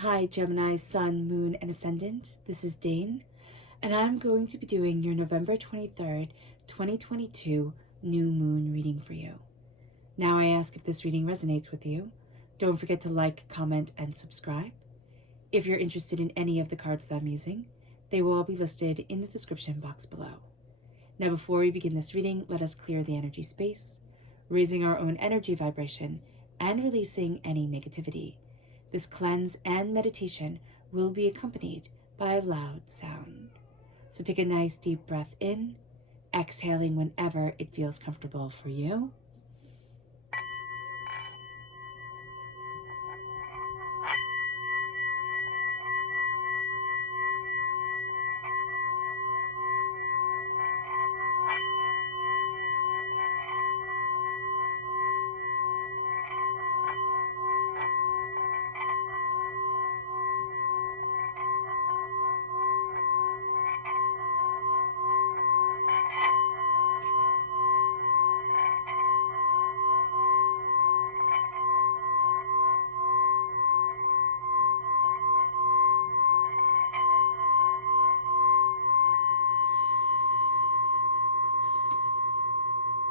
Hi Gemini, Sun, Moon, and Ascendant. This is Dane, and I'm going to be doing your November 23rd, 2022 New Moon reading for you. Now I ask if this reading resonates with you. Don't forget to like, comment, and subscribe. If you're interested in any of the cards that I'm using, they will all be listed in the description box below. Now before we begin this reading, let us clear the energy space, raising our own energy vibration and releasing any negativity. This cleanse and meditation will be accompanied by a loud sound. So take a nice deep breath in, exhaling whenever it feels comfortable for you.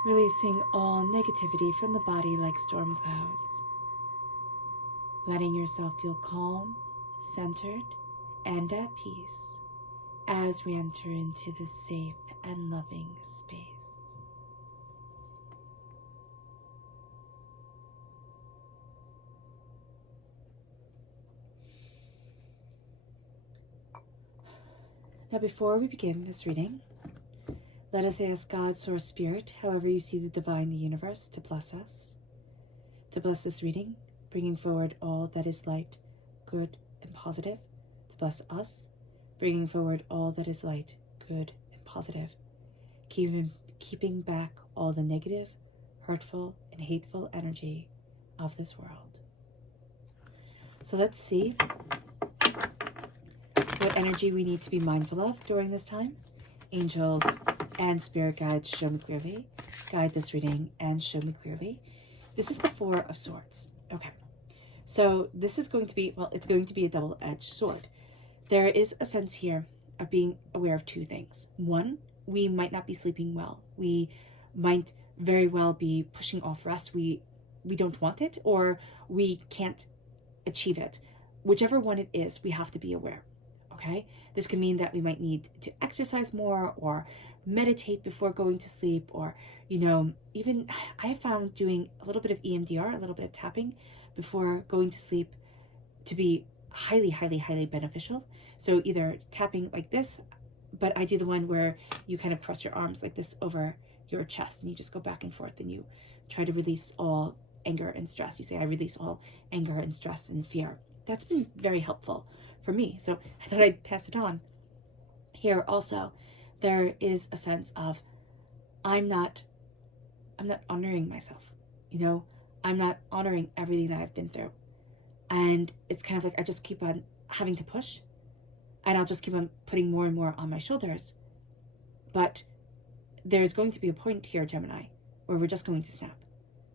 Releasing all negativity from the body like storm clouds. Letting yourself feel calm, centered, and at peace as we enter into this safe and loving space. Now before we begin this reading, let us ask God, Source Spirit, however you see the divine, the universe, to bless us, to bless this reading, bringing forward all that is light, good, and positive, to bless us, bringing forward all that is light, good, and positive, keeping back all the negative, hurtful, and hateful energy of this world. So let's see what energy we need to be mindful of during this time. Angels and spirit guides, show me clearly. Guide this reading and show me clearly. This is the Four of Swords. Okay, so this is going to be, well, it's going to be a double-edged sword. There is a sense here of being aware of two things. One, we might not be sleeping well. We might very well be pushing off rest. We don't want it, or we can't achieve it. Whichever one it is, we have to be aware. Okay, this can mean that we might need to exercise more or meditate before going to sleep, or, you know, even I have found doing a little bit of EMDR, a little bit of tapping before going to sleep to be highly, highly, highly beneficial. So either tapping like this, but I do the one where you kind of cross your arms like this over your chest and you just go back and forth and you try to release all anger and stress. You say, I release all anger and stress and fear. That's been very helpful for me. So I thought I'd pass it on. Here also, there is a sense of I'm not honoring myself. You know, I'm not honoring everything that I've been through. And it's kind of like I just keep on having to push, and I'll just keep on putting more and more on my shoulders. But there's going to be a point here, Gemini, where we're just going to snap,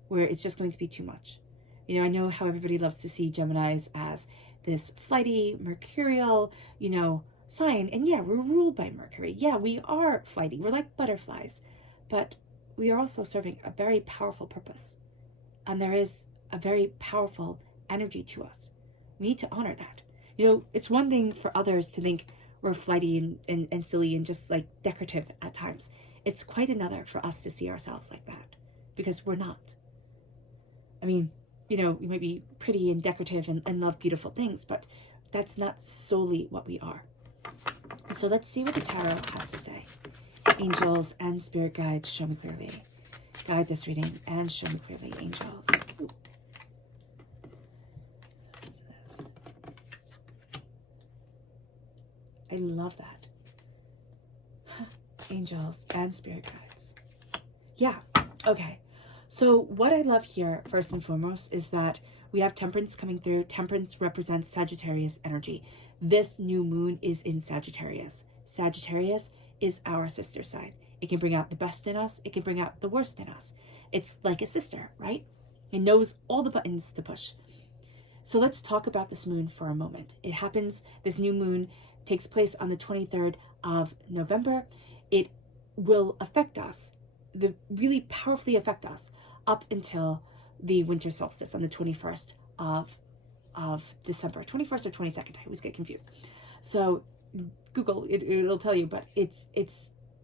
where it's just going to be too much. You know, I know how everybody loves to see Geminis as this flighty, mercurial, you know, sign. And yeah, we're ruled by Mercury. Yeah, we are flighty. We're like butterflies. But we are also serving a very powerful purpose. And there is a very powerful energy to us. We need to honor that. You know, it's one thing for others to think we're flighty and silly and just like decorative at times. It's quite another for us to see ourselves like that, because we're not. I mean, you know, we might be pretty and decorative and love beautiful things, but that's not solely what we are. So let's see what the tarot has to say. Angels and spirit guides, show me clearly. Guide this reading and show me clearly, angels. Ooh. I love that. Angels and spirit guides. Yeah, okay. So what I love here, first and foremost, is that we have Temperance coming through. Temperance represents Sagittarius energy. This new moon is in Sagittarius. Sagittarius is our sister sign. It can bring out the best in us. It can bring out the worst in us. It's like a sister, right? It knows all the buttons to push. So let's talk about this moon for a moment. It happens, this new moon takes place on the 23rd of November. It will affect us, really powerfully affect us, up until the winter solstice on the 21st of December. 21st or 22nd, I always get confused. So Google, it'll tell you, but it's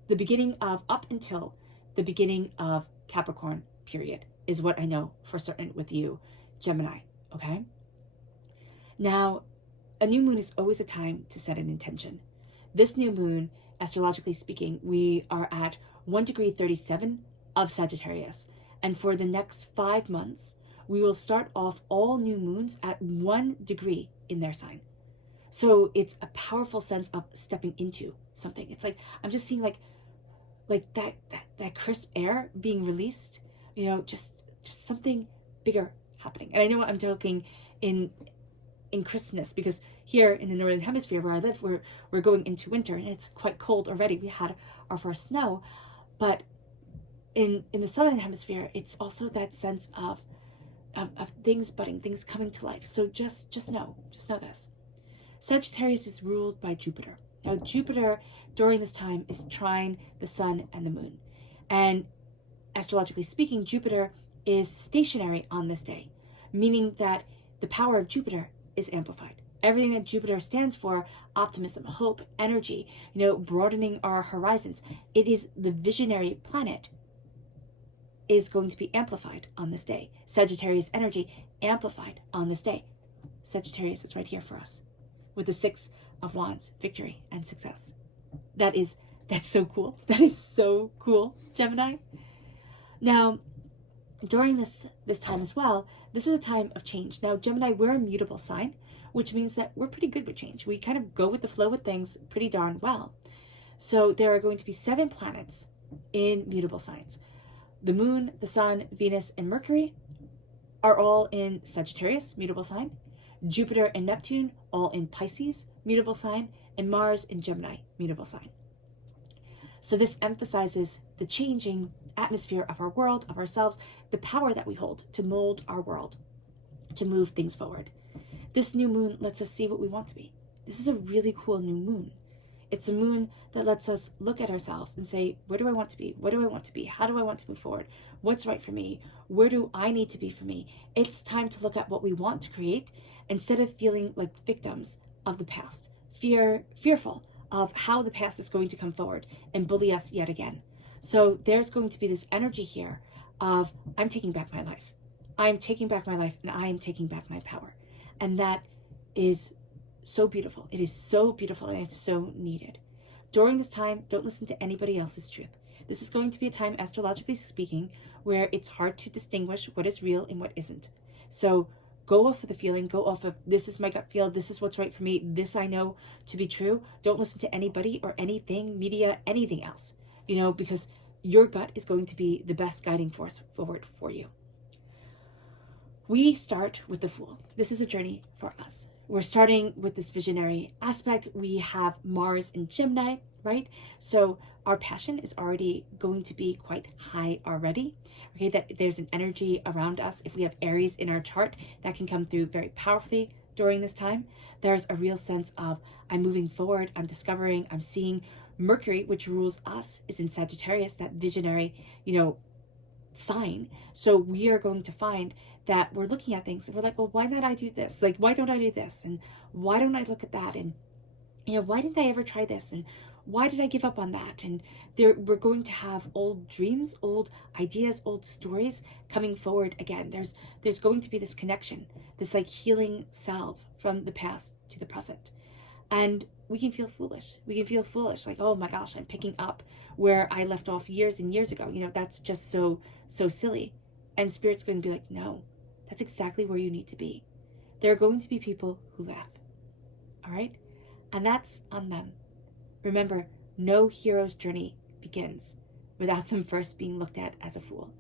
the beginning of, up until the beginning of Capricorn period is what I know for certain with you, Gemini, okay? Now, a new moon is always a time to set an intention. This new moon, astrologically speaking, we are at 1 degree 37 of Sagittarius. And for the next 5 months, we will start off all new moons at 1 degree in their sign. So it's a powerful sense of stepping into something. It's like, I'm just seeing like that crisp air being released, you know, just something bigger happening. And I know I'm talking in crispness, because here in the Northern Hemisphere where I live, we're going into winter and it's quite cold already. We had our first snow, but in the Southern Hemisphere, it's also that sense of things budding, things coming to life. So just know this. Sagittarius is ruled by Jupiter. Now Jupiter during this time is trine the sun and the moon. And astrologically speaking, Jupiter is stationary on this day, meaning that the power of Jupiter is amplified. Everything that Jupiter stands for, optimism, hope, energy, you know, broadening our horizons, it is the visionary planet, is going to be amplified on this day. Sagittarius energy amplified on this day. Sagittarius is right here for us with the 6 of Wands, victory and success. That's so cool. That is so cool, Gemini. Now, during this time as well, this is a time of change. Now, Gemini, we're a mutable sign, which means that we're pretty good with change. We kind of go with the flow with things pretty darn well. So there are going to be 7 planets in mutable signs. The moon, the sun, Venus, and Mercury are all in Sagittarius, mutable sign. Jupiter and Neptune, all in Pisces, mutable sign. And Mars in Gemini, mutable sign. So this emphasizes the changing atmosphere of our world, of ourselves, the power that we hold to mold our world, to move things forward. This new moon lets us see what we want to be. This is a really cool new moon. It's a moon that lets us look at ourselves and say, where do I want to be? What do I want to be? How do I want to move forward? What's right for me? Where do I need to be for me? It's time to look at what we want to create instead of feeling like victims of the past, fearful of how the past is going to come forward and bully us yet again. So there's going to be this energy here of, I'm taking back my life. I'm taking back my life and I am taking back my power. And that is so beautiful. It is so beautiful and it's so needed. During this time, don't listen to anybody else's truth. This is going to be a time, astrologically speaking, where it's hard to distinguish what is real and what isn't. So go off of the feeling, go off of, this is my gut feel, this is what's right for me, this I know to be true. Don't listen to anybody or anything, media, anything else, you know, because your gut is going to be the best guiding force forward for you. We start with the Fool. This is a journey for us. We're starting with this visionary aspect. We have Mars in Gemini, right? So our passion is already going to be quite high already. Okay, that there's an energy around us. If we have Aries in our chart, that can come through very powerfully during this time. There's a real sense of, I'm moving forward, I'm discovering, I'm seeing. Mercury, which rules us, is in Sagittarius, that visionary, you know, sign. So we are going to find that we're looking at things and we're like, well, why not I do this? Like, why don't I do this? And why don't I look at that? And, you know, why didn't I ever try this? And why did I give up on that? And we're going to have old dreams, old ideas, old stories coming forward again. There's going to be this connection, this like healing salve from the past to the present. And we can feel foolish. We can feel foolish, like, oh my gosh, I'm picking up where I left off years and years ago. You know, that's just so silly. And Spirit's going to be like, no, that's exactly where you need to be. There are going to be people who laugh. All right? And that's on them. Remember, no hero's journey begins without them first being looked at as a fool,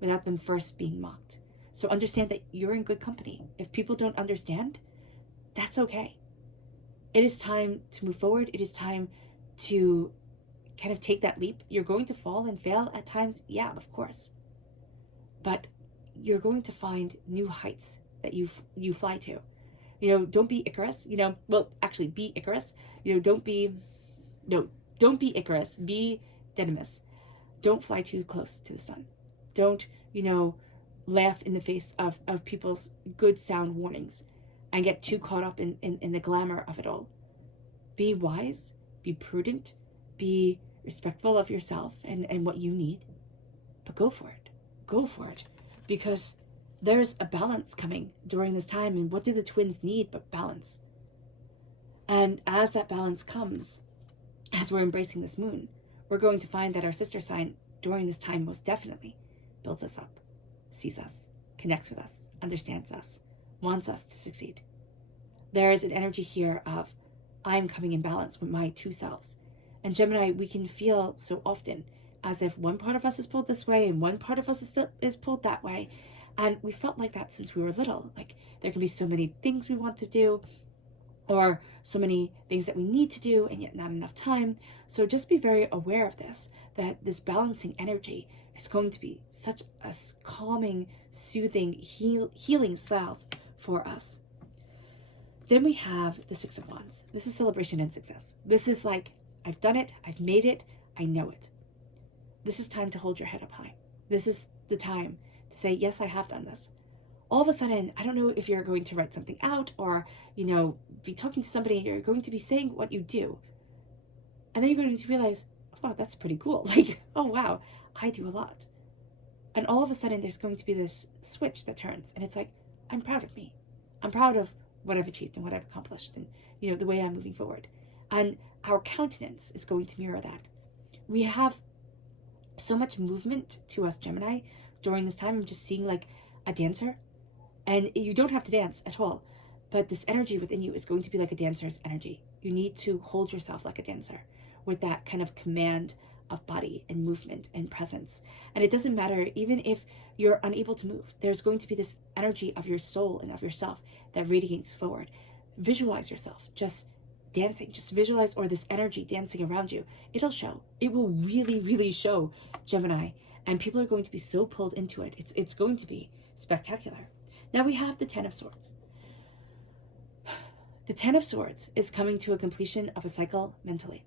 without them first being mocked. So understand that you're in good company. If people don't understand, that's okay. It is time to move forward. It is time to kind of take that leap. You're going to fall and fail at times. Yeah, of course. But you're going to find new heights that you fly to. Don't be Icarus, well, actually be Icarus. Don't be Icarus, be Didymus. Don't fly too close to the sun. Don't, laugh in the face of people's good sound warnings and get too caught up in the glamour of it all. Be wise, be prudent, be respectful of yourself and what you need, but go for it. Go for it, because there's a balance coming during this time, and what do the twins need but balance? And as that balance comes, as we're embracing this moon, we're going to find that our sister sign during this time most definitely builds us up, sees us, connects with us, understands us, wants us to succeed. There is an energy here of, I'm coming in balance with my two selves. And Gemini, we can feel so often as if one part of us is pulled this way and one part of us is pulled that way. And we felt like that since we were little. Like there can be so many things we want to do, or so many things that we need to do and yet not enough time. So just be very aware of this, that this balancing energy is going to be such a calming, soothing, healing salve for us. Then we have the Six of Wands. This is celebration and success. This is like, I've done it, I've made it, I know it. This is time to hold your head up high. This is the time to say, yes, I have done this. All of a sudden, I don't know if you're going to write something out or, be talking to somebody, you're going to be saying what you do. And then you're going to realize, oh, that's pretty cool. Like, oh, wow, I do a lot. And all of a sudden, there's going to be this switch that turns. And it's like, I'm proud of me. I'm proud of what I've achieved and what I've accomplished and, the way I'm moving forward. And our countenance is going to mirror that. We have so much movement to us, Gemini, during this time. I'm just seeing like a dancer. And you don't have to dance at all. But this energy within you is going to be like a dancer's energy. You need to hold yourself like a dancer with that kind of command of body and movement and presence. And it doesn't matter, even if you're unable to move, there's going to be this energy of your soul and of yourself that radiates forward. Visualize yourself just dancing, just visualize, or this energy dancing around you. It'll show. It will really, really show, Gemini. And people are going to be so pulled into it. It's going to be spectacular. Now we have the Ten of Swords. The Ten of Swords is coming to a completion of a cycle mentally.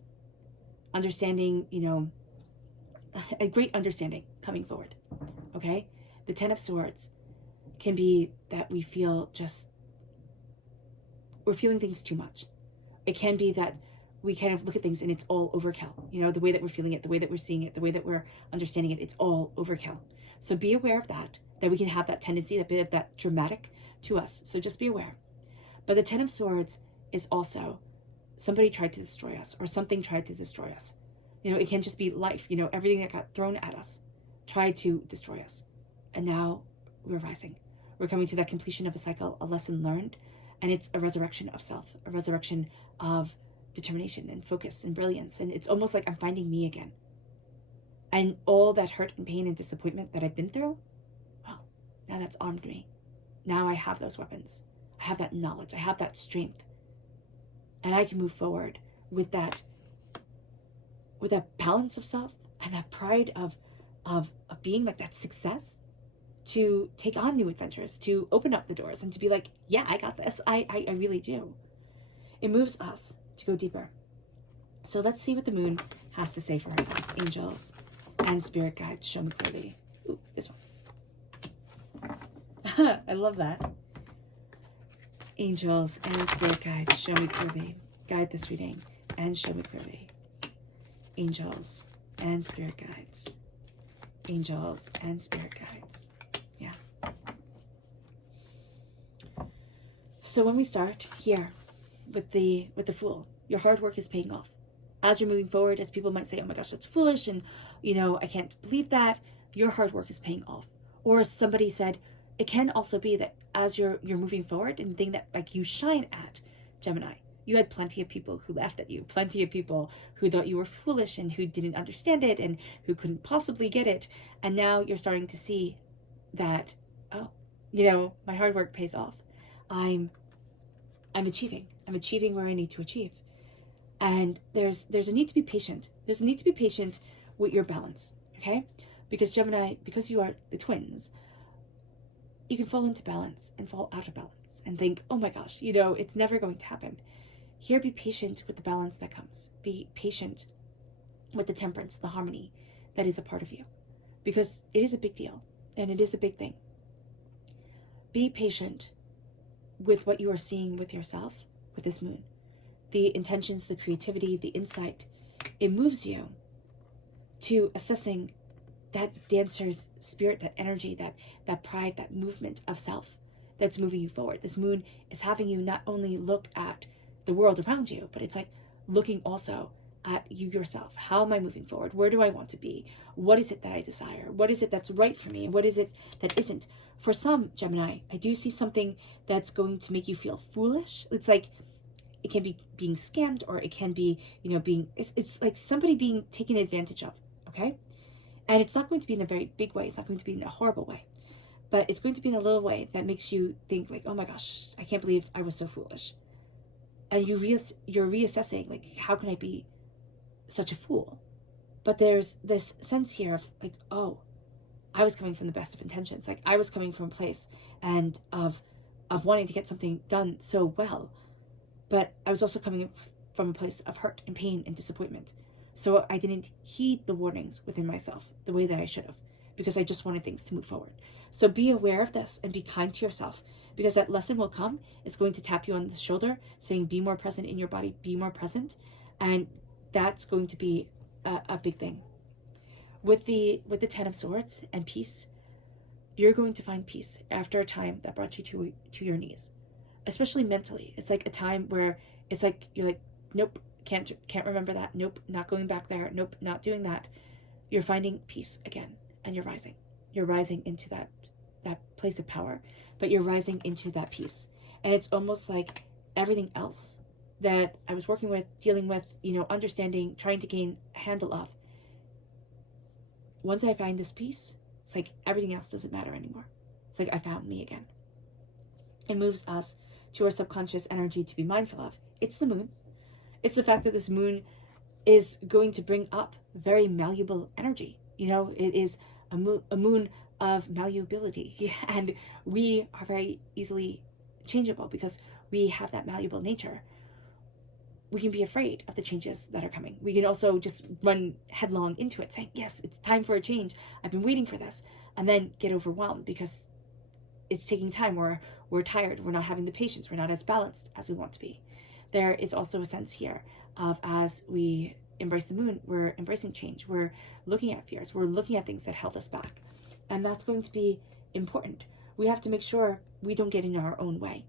Understanding, a great understanding coming forward, okay? The Ten of Swords can be that we feel we're feeling things too much. It can be that we kind of look at things and it's all overkill. The way that we're feeling it, the way that we're seeing it, the way that we're understanding it, it's all overkill. So be aware of that we can have that tendency, that bit of that dramatic to us. So just be aware. But the Ten of Swords is also somebody tried to destroy us or something tried to destroy us. It can just be life, everything that got thrown at us tried to destroy us. And now we're rising. We're coming to that completion of a cycle, a lesson learned, and it's a resurrection of self, a resurrection of determination and focus and brilliance. And it's almost like I'm finding me again. And all that hurt and pain and disappointment that I've been through, well, now that's armed me. Now I have those weapons. I have that knowledge. I have that strength. And I can move forward with that balance of self and that pride of being like that success, to take on new adventures, to open up the doors and to be like, yeah, I got this. I really do. It moves us to go deeper. So let's see what the moon has to say for herself. Angels and spirit guides, show me clearly. Ooh, this one. I love that. Angels and spirit guides, show me clearly. Guide this reading and show me clearly. Angels and spirit guides. Angels and spirit guides. Yeah. So when we start here with the Fool, your hard work is paying off. As you're moving forward, as people might say, oh my gosh, that's foolish, and I can't believe that, your hard work is paying off. Or as somebody said, it can also be that as you're moving forward and thing that like you shine at, Gemini, you had plenty of people who laughed at you, plenty of people who thought you were foolish and who didn't understand it and who couldn't possibly get it. And now you're starting to see that, oh, my hard work pays off. I'm achieving. I'm achieving where I need to achieve. And there's a need to be patient. There's a need to be patient with your balance, okay? Because Gemini, because you are the twins, you can fall into balance and fall out of balance and think, oh my gosh, you know, it's never going to happen. Here, be patient with the balance that comes. Be patient with the temperance, the harmony that is a part of you, because it is a big deal and it is a big thing. Be patient with what you are seeing with yourself, with this moon. The intentions, the creativity, the insight, it moves you to assessing that dancer's spirit, that energy, that pride, that movement of self that's moving you forward. This moon is having you not only look at the world around you, but it's like looking also at you yourself. How am I moving forward? Where do I want to be? What is it that I desire? What is it that's right for me? What is it that isn't? For some, Gemini, I do see something that's going to make you feel foolish. It's like, it can be being scammed, or it can be, you know, it's like somebody being taken advantage of, okay? And it's not going to be in a very big way. It's not going to be in a horrible way. But it's going to be in a little way that makes you think like, oh my gosh, I can't believe I was so foolish. And you're reassessing, like, how can I be such a fool? But there's this sense here of like, oh, I was coming from the best of intentions. Like, I was coming from a place and of wanting to get something done so well. But I was also coming from a place of hurt and pain and disappointment. So I didn't heed the warnings within myself the way that I should have, because I just wanted things to move forward. So be aware of this and be kind to yourself, because that lesson will come. It's going to tap you on the shoulder saying, be more present in your body, be more present. And that's going to be a big thing. With the Ten of Swords and peace, you're going to find peace after a time that brought you to your knees, especially mentally. It's like a time where it's like, you're like, nope, can't remember that. Nope, not going back there. Nope, not doing that. You're finding peace again, and you're rising. You're rising into that place of power, but you're rising into that peace. And it's almost like everything else that I was working with, dealing with, you know, understanding, trying to gain a handle of. Once I find this peace, it's like everything else doesn't matter anymore. It's like I found me again. It moves us to our subconscious energy to be mindful of. It's the moon. It's the fact that this moon is going to bring up very malleable energy. You know, it is a moon of malleability, and we are very easily changeable because we have that malleable nature. We can be afraid of the changes that are coming. We can also just run headlong into it, saying, yes, it's time for a change. I've been waiting for this. And then get overwhelmed because it's taking time. We're tired. We're not having the patience. We're not as balanced as we want to be. There is also a sense here of, as we embrace the moon, we're embracing change. We're looking at fears. We're looking at things that held us back. And that's going to be important. We have to make sure we don't get in our own way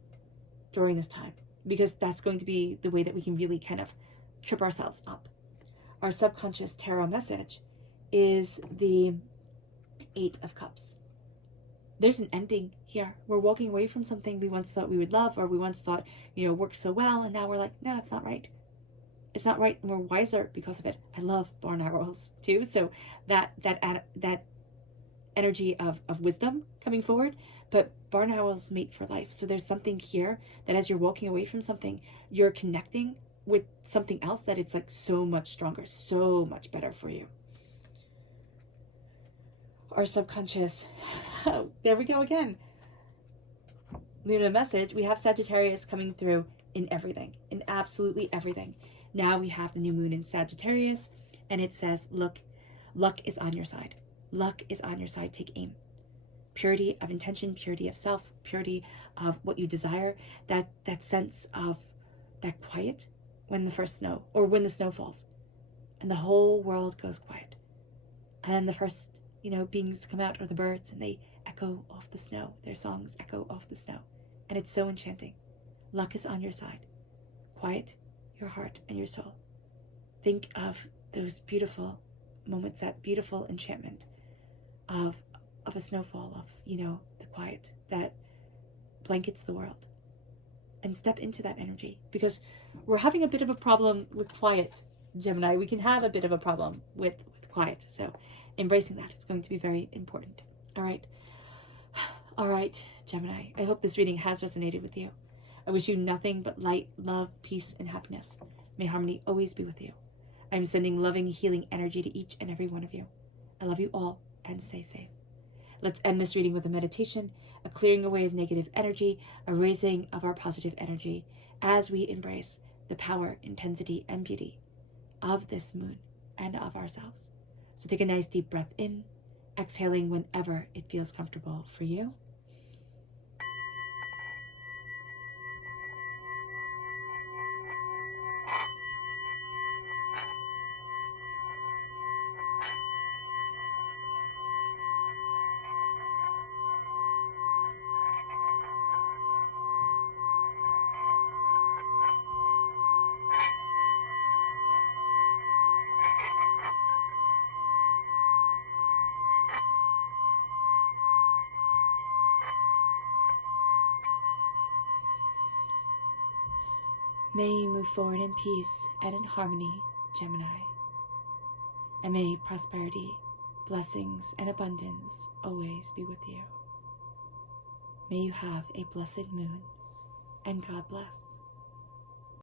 during this time, because that's going to be the way that we can really kind of trip ourselves up. Our subconscious tarot message is the Eight of Cups. There's an ending here. We're walking away from something we once thought we would love, or we once thought, you know, worked so well, and now we're like, no, it's not right. It's not right, and we're wiser because of it. I love barn owls too, so that energy of wisdom coming forward. But barn owls mate for life. So there's something here that as you're walking away from something, you're connecting with something else that it's like so much stronger, so much better for you. Our subconscious, oh, there we go again. Luna message, we have Sagittarius coming through in everything, in absolutely everything. Now we have the new moon in Sagittarius, and it says, look, luck is on your side. Luck is on your side. Take aim. Purity of intention, purity of self, purity of what you desire, that sense of that quiet when the first snow, or when the snow falls and the whole world goes quiet. And then the first, you know, beings come out, or the birds, and they echo off the snow. Their songs echo off the snow. And it's so enchanting. Luck is on your side. Quiet your heart and your soul. Think of those beautiful moments, that beautiful enchantment of a snowfall, of, you know, the quiet that blankets the world. And step into that energy, because we're having a bit of a problem with quiet, Gemini. We can have a bit of a problem with quiet. So embracing that is going to be very important. All right, Gemini. I hope this reading has resonated with you. I wish you nothing but light, love, peace, and happiness. May harmony always be with you. I'm sending loving, healing energy to each and every one of you. I love you all, and stay safe. Let's end this reading with a meditation. a clearing away of negative energy, a raising of our positive energy as we embrace the power, intensity, and beauty of this moon and of ourselves. So take a nice deep breath in, exhaling whenever it feels comfortable for you. May you move forward in peace and in harmony, Gemini. And may prosperity, blessings, and abundance always be with you. May you have a blessed moon, and God bless.